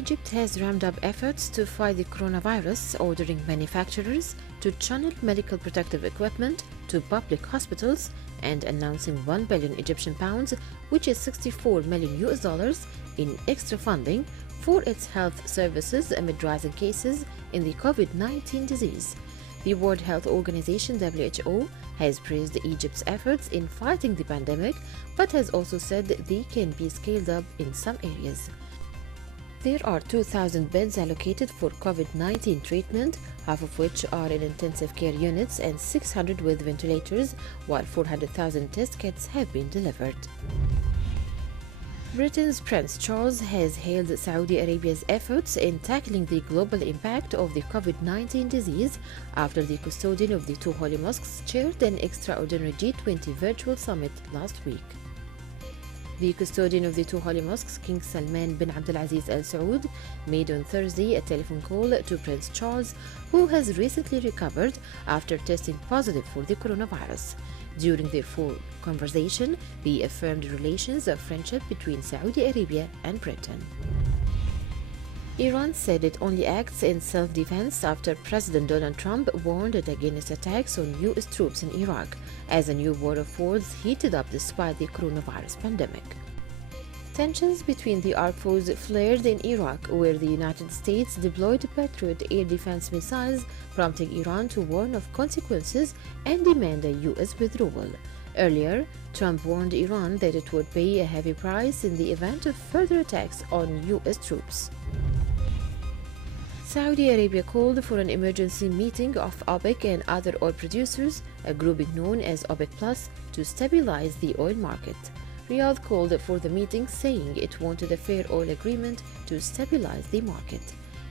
Egypt has ramped up efforts to fight the coronavirus, ordering manufacturers to channel medical protective equipment to public hospitals and announcing 1 billion Egyptian pounds, which is 64 million US dollars, in extra funding for its health services amid rising cases in the COVID-19 disease. The World Health Organization (WHO) has praised Egypt's efforts in fighting the pandemic, but has also said they can be scaled up in some areas. There are 2,000 beds allocated for COVID-19 treatment, half of which are in intensive care units and 600 with ventilators, while 400,000 test kits have been delivered. Britain's Prince Charles has hailed Saudi Arabia's efforts in tackling the global impact of the COVID-19 disease after the custodian of the two holy mosques chaired an extraordinary G20 virtual summit last week. The custodian of the two holy mosques, King Salman bin Abdulaziz Al Saud, made on Thursday a telephone call to Prince Charles, who has recently recovered after testing positive for the coronavirus. During their full conversation, they affirmed relations of friendship between Saudi Arabia and Britain. Iran said it only acts in self-defense after President Donald Trump warned it against attacks on U.S. troops in Iraq, as a new war of words heated up despite the coronavirus pandemic. Tensions between the armed forces flared in Iraq, where the United States deployed Patriot air defense missiles, prompting Iran to warn of consequences and demand a U.S. withdrawal. Earlier, Trump warned Iran that it would pay a heavy price in the event of further attacks on U.S. troops. Saudi Arabia called for an emergency meeting of OPEC and other oil producers, a grouping known as OPEC Plus, to stabilize the oil market. Riyadh called for the meeting, saying it wanted a fair oil agreement to stabilize the market.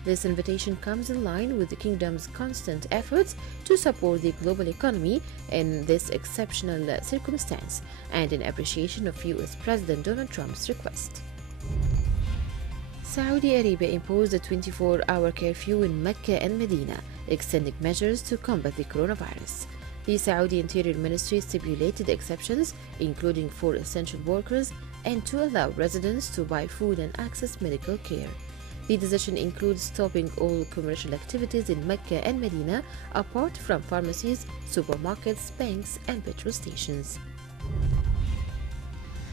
This invitation comes in line with the kingdom's constant efforts to support the global economy in this exceptional circumstance and in appreciation of U.S. President Donald Trump's request. Saudi Arabia imposed a 24-hour curfew in Mecca and Medina, extending measures to combat the coronavirus. The Saudi Interior Ministry stipulated exceptions, including for essential workers, and to allow residents to buy food and access medical care. The decision includes stopping all commercial activities in Mecca and Medina, apart from pharmacies, supermarkets, banks, and petrol stations.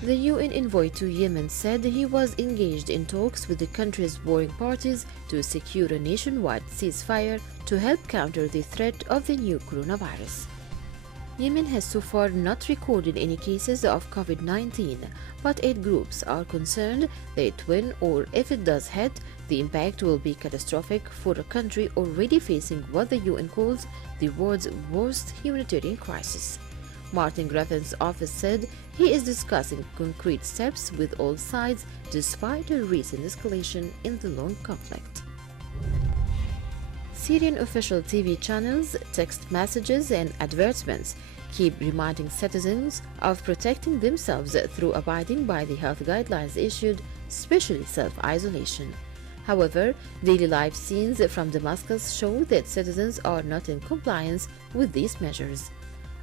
The UN envoy to Yemen said he was engaged in talks with the country's warring parties to secure a nationwide ceasefire to help counter the threat of the new coronavirus. Yemen has so far not recorded any cases of COVID-19, but 8 groups are concerned that when or if it does hit, the impact will be catastrophic for a country already facing what the UN calls the world's worst humanitarian crisis. Martin Griffin's office said he is discussing concrete steps with all sides despite a recent escalation in the long conflict. Syrian official TV channels, text messages, and advertisements keep reminding citizens of protecting themselves through abiding by the health guidelines issued, especially self-isolation. However, daily life scenes from Damascus show that citizens are not in compliance with these measures.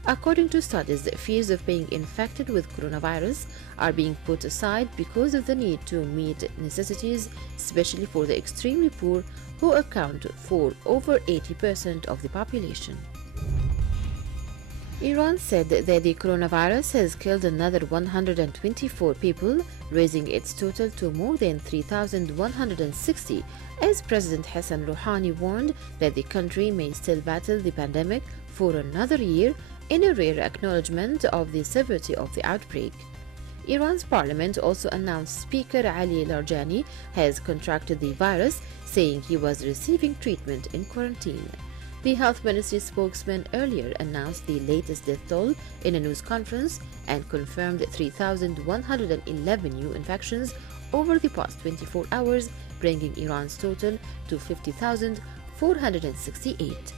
According to studies, fears of being infected with coronavirus are being put aside because of the need to meet necessities, especially for the extremely poor, who account for over 80% of the population. Iran said that the coronavirus has killed another 124 people, raising its total to more than 3,160, as President Hassan Rouhani warned that the country may still battle the pandemic for another year, in a rare acknowledgement of the severity of the outbreak. Iran's parliament also announced Speaker Ali Larjani has contracted the virus, saying he was receiving treatment in quarantine. The health ministry spokesman earlier announced the latest death toll in a news conference and confirmed 3,111 new infections over the past 24 hours, bringing Iran's total to 50,468.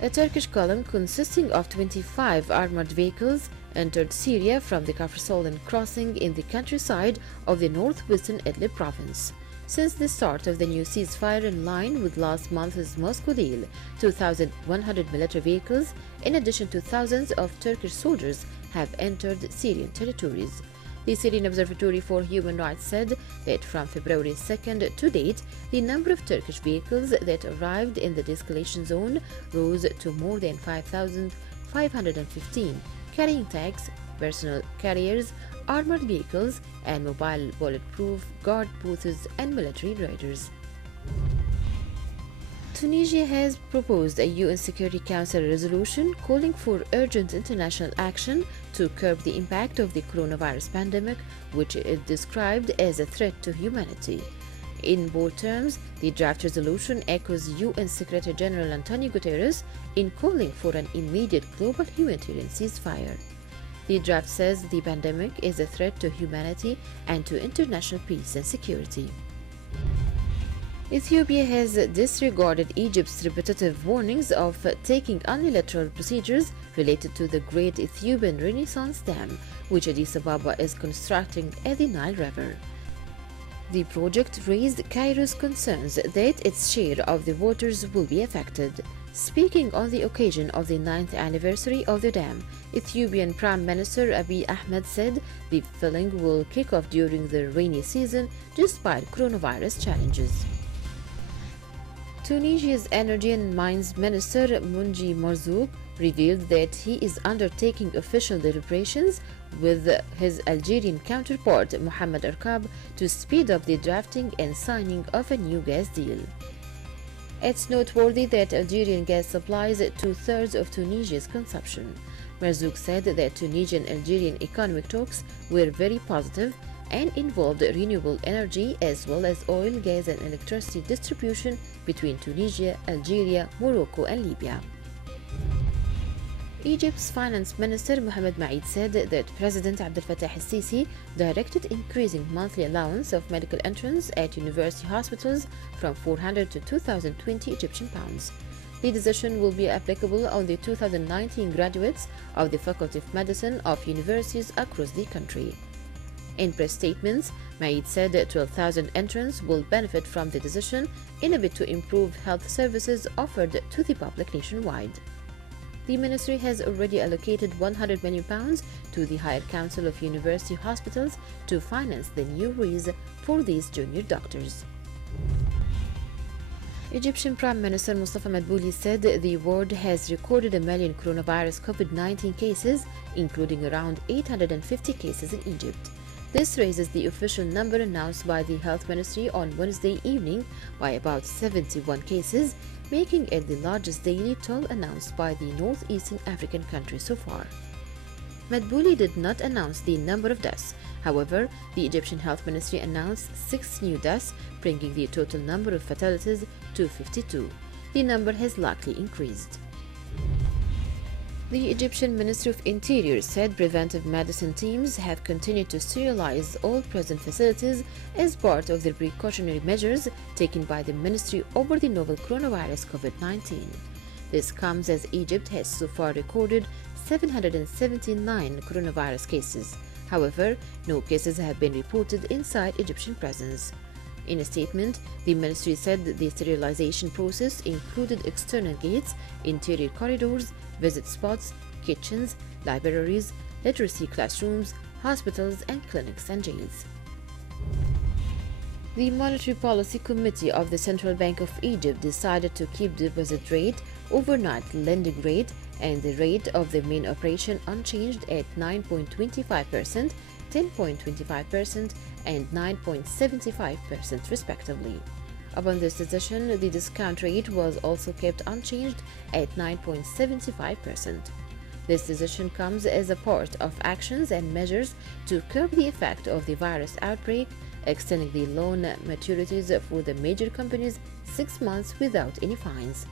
A Turkish column consisting of 25 armored vehicles entered Syria from the Kafr crossing in the countryside of the northwestern Idlib province. Since the start of the new ceasefire in line with last month's Moscow deal, 2,100 military vehicles, in addition to thousands of Turkish soldiers, have entered Syrian territories. The Syrian Observatory for Human Rights said that from February 2nd to date, the number of Turkish vehicles that arrived in the de-escalation zone rose to more than 5,515, carrying tanks, personal carriers, armored vehicles, and mobile bulletproof guard booths and military riders. Tunisia has proposed a UN Security Council resolution calling for urgent international action to curb the impact of the coronavirus pandemic, which it described as a threat to humanity. In bold terms, the draft resolution echoes UN Secretary General Antonio Guterres in calling for an immediate global humanitarian ceasefire. The draft says the pandemic is a threat to humanity and to international peace and security. Ethiopia has disregarded Egypt's repetitive warnings of taking unilateral procedures related to the Great Ethiopian Renaissance Dam, which Addis Ababa is constructing at the Nile River. The project raised Cairo's concerns that its share of the waters will be affected. Speaking on the occasion of the 9th anniversary of the dam, Ethiopian Prime Minister Abiy Ahmed said the filling will kick off during the rainy season despite coronavirus challenges. Tunisia's Energy and Mines Minister Mounji Marzouk revealed that he is undertaking official deliberations with his Algerian counterpart Mohamed Arkab to speed up the drafting and signing of a new gas deal. It's noteworthy that Algerian gas supplies 2/3 of Tunisia's consumption. Marzouk said that Tunisian-Algerian economic talks were very positive and involved renewable energy as well as oil, gas and electricity distribution between Tunisia, Algeria, Morocco and Libya. Egypt's Finance Minister Mohamed Maid said that President Abdel Fattah el-Sisi directed increasing monthly allowance of medical entrance at university hospitals from 400 to 2,020 Egyptian pounds. The decision will be applicable on the 2019 graduates of the Faculty of Medicine of universities across the country. In press statements, Maid said that 12,000 entrants will benefit from the decision in a bid to improve health services offered to the public nationwide. The ministry has already allocated £100 million to the Higher Council of University Hospitals to finance the new raise for these junior doctors. Egyptian Prime Minister Mustafa Madbouli said the world has recorded 1 million coronavirus COVID-19 cases, including around 850 cases in Egypt. This raises the official number announced by the Health Ministry on Wednesday evening by about 71 cases, making it the largest daily toll announced by the northeastern African country so far. Madbouli did not announce the number of deaths. However, the Egyptian Health Ministry announced 6 new deaths, bringing the total number of fatalities to 52. The number has likely increased. The Egyptian Ministry of Interior said preventive medicine teams have continued to sterilize all present facilities as part of the precautionary measures taken by the ministry over the novel coronavirus COVID-19. This comes as Egypt has so far recorded 779 coronavirus cases. However, no cases have been reported inside Egyptian prisons. In a statement, the ministry said that the sterilization process included external gates, interior corridors, visit spots, kitchens, libraries, literacy classrooms, hospitals, and clinics and jails. The Monetary Policy Committee of the Central Bank of Egypt decided to keep the deposit rate, overnight lending rate, and the rate of the main operation unchanged at 9.25%, 10.25%, and 9.75% respectively. Upon this decision, the discount rate was also kept unchanged at 9.75%. This decision comes as a part of actions and measures to curb the effect of the virus outbreak, extending the loan maturities for the major companies 6 months without any fines.